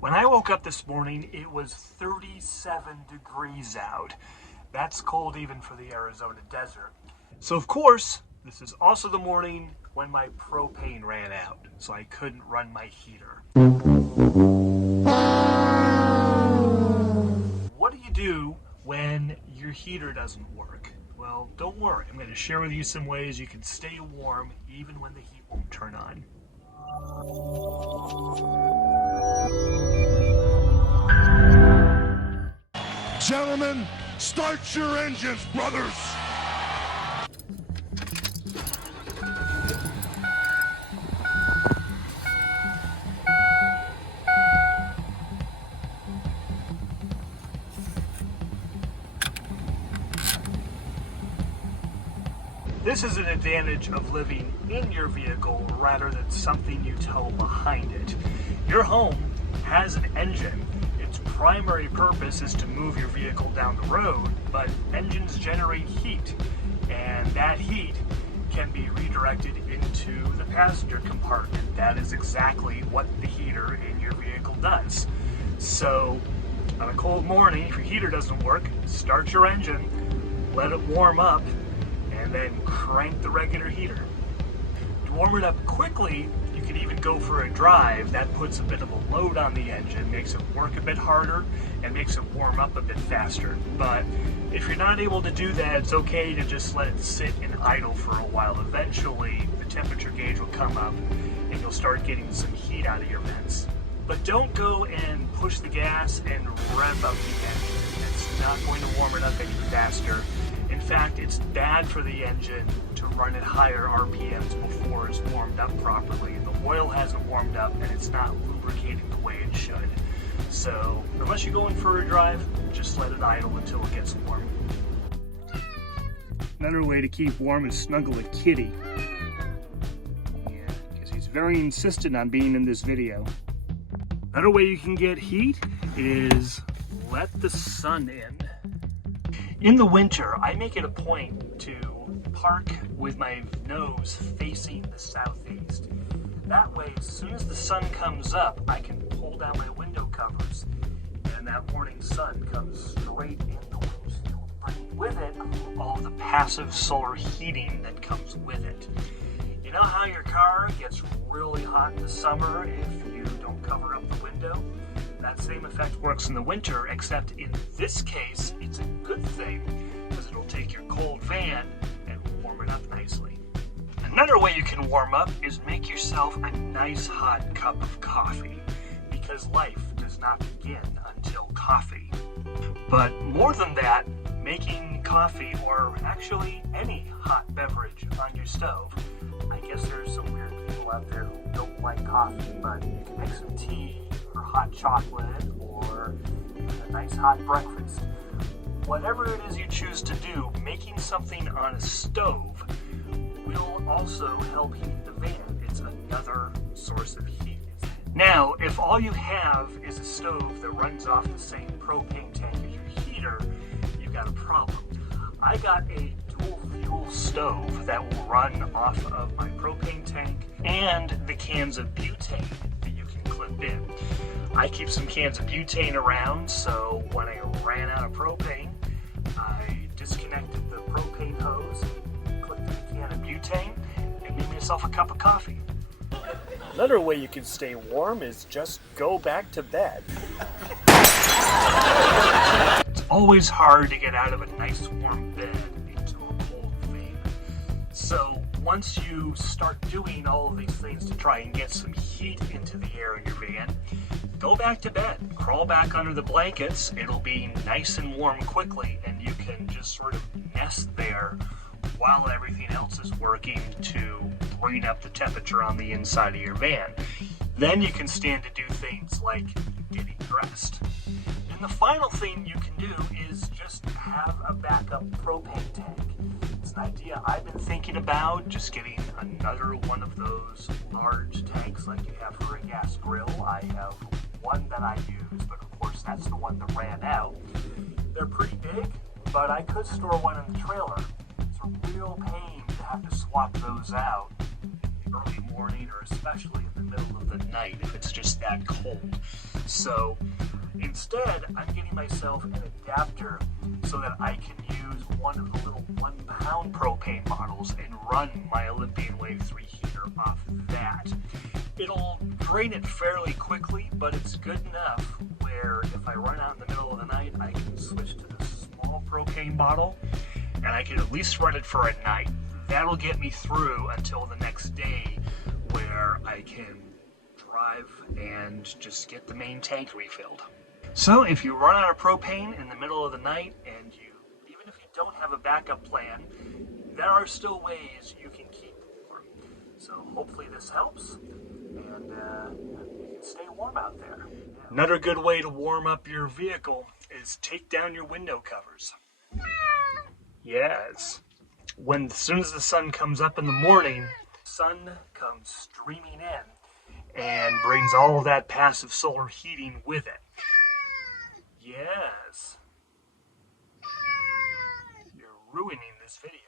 When I woke up this morning, it was 37 degrees out. That's cold even for the Arizona desert. So of course, this is also the morning when my propane ran out, so I couldn't run my heater. What do you do when your heater doesn't work? Well, don't worry. I'm going to share with you some ways you can stay warm even when the heat won't turn on. Gentlemen, start your engines, brothers! This is an advantage of living in your vehicle rather than something you tow behind it. Your home has an engine. Its primary purpose is to move your vehicle down the road, but engines generate heat, and that heat can be redirected into the passenger compartment. That is exactly what the heater in your vehicle does. So on a cold morning, if your heater doesn't work, start your engine, let it warm up, and then crank the regular heater. To warm it up quickly, you can even go for a drive. That puts a bit of a load on the engine, makes it work a bit harder, and makes it warm up a bit faster. But if you're not able to do that, it's okay to just let it sit and idle for a while. Eventually, the temperature gauge will come up, and you'll start getting some heat out of your vents. But don't go and push the gas and rev up the engine. It's not going to warm it up any faster. In fact, it's bad for the engine to run at higher RPMs before it's warmed up properly. The oil hasn't warmed up and it's not lubricating the way it should. So, unless you're going for a drive, just let it idle until it gets warm. Another way to keep warm is snuggle a kitty. Yeah, because he's very insistent on being in this video. Another way you can get heat is let the sun in. In the winter, I make it a point to park with my nose facing the southeast. That way, as soon as the sun comes up, I can pull down my window covers, and that morning sun comes straight in the windshield, bringing with it all the passive solar heating that comes with it. You know how your car gets really hot in the summer if you don't cover up the window? That same effect works in the winter, except in this case, it's a good thing because it'll take your cold van and warm it up nicely. Another way you can warm up is make yourself a nice hot cup of coffee, because life does not begin until coffee. But more than that, making coffee, or actually any hot beverage on your stove. I guess there's some weird people out there who don't like coffee, but you can make some tea or hot chocolate or a nice hot breakfast. Whatever it is you choose to do, making something on a stove will also help heat the van. It's another source of heat. Now, if all you have is a stove that runs off the same propane tank as your heater, you've got a problem. I got a dual fuel stove that will run off of my propane tank and the cans of butane that you can clip in. I keep some cans of butane around, so when I ran out of propane, I disconnected the propane hose, clipped in a can of butane, and made myself a cup of coffee. Another way you can stay warm is just go back to bed. It's always hard to get out of a nice warm bed into a cold van. So once you start doing all of these things to try and get some heat into the air in your van, go back to bed, crawl back under the blankets. It'll be nice and warm quickly, and you can just sort of nest there while everything else is working to bring up the temperature on the inside of your van. Then you can stand to do things like getting dressed. And the final thing you can do is just have a backup propane tank. It's an idea I've been thinking about, just getting another one of those large tanks like you have for a gas grill. I have one that I use, but of course that's the one that ran out. They're pretty big, but I could store one in the trailer. It's a real pain to have to swap those out. early morning or especially in the middle of the night if it's just that cold. So instead, I'm getting myself an adapter so that I can use one of the little 1 pound propane bottles and run my Olympian Wave 3 heater off that. It'll drain it fairly quickly, but it's good enough where if I run out in the middle of the night, I can switch to this small propane bottle and I can at least run it for a night. That'll get me through until the next day where I can drive and just get the main tank refilled. So if you run out of propane in the middle of the night and even if you don't have a backup plan, there are still ways you can keep warm. So hopefully this helps and you can stay warm out there. Another good way to warm up your vehicle is take down your window covers. Yes. As soon as the sun comes up in the morning, the sun comes streaming in and brings all of that passive solar heating with it. Yes. You're ruining this video.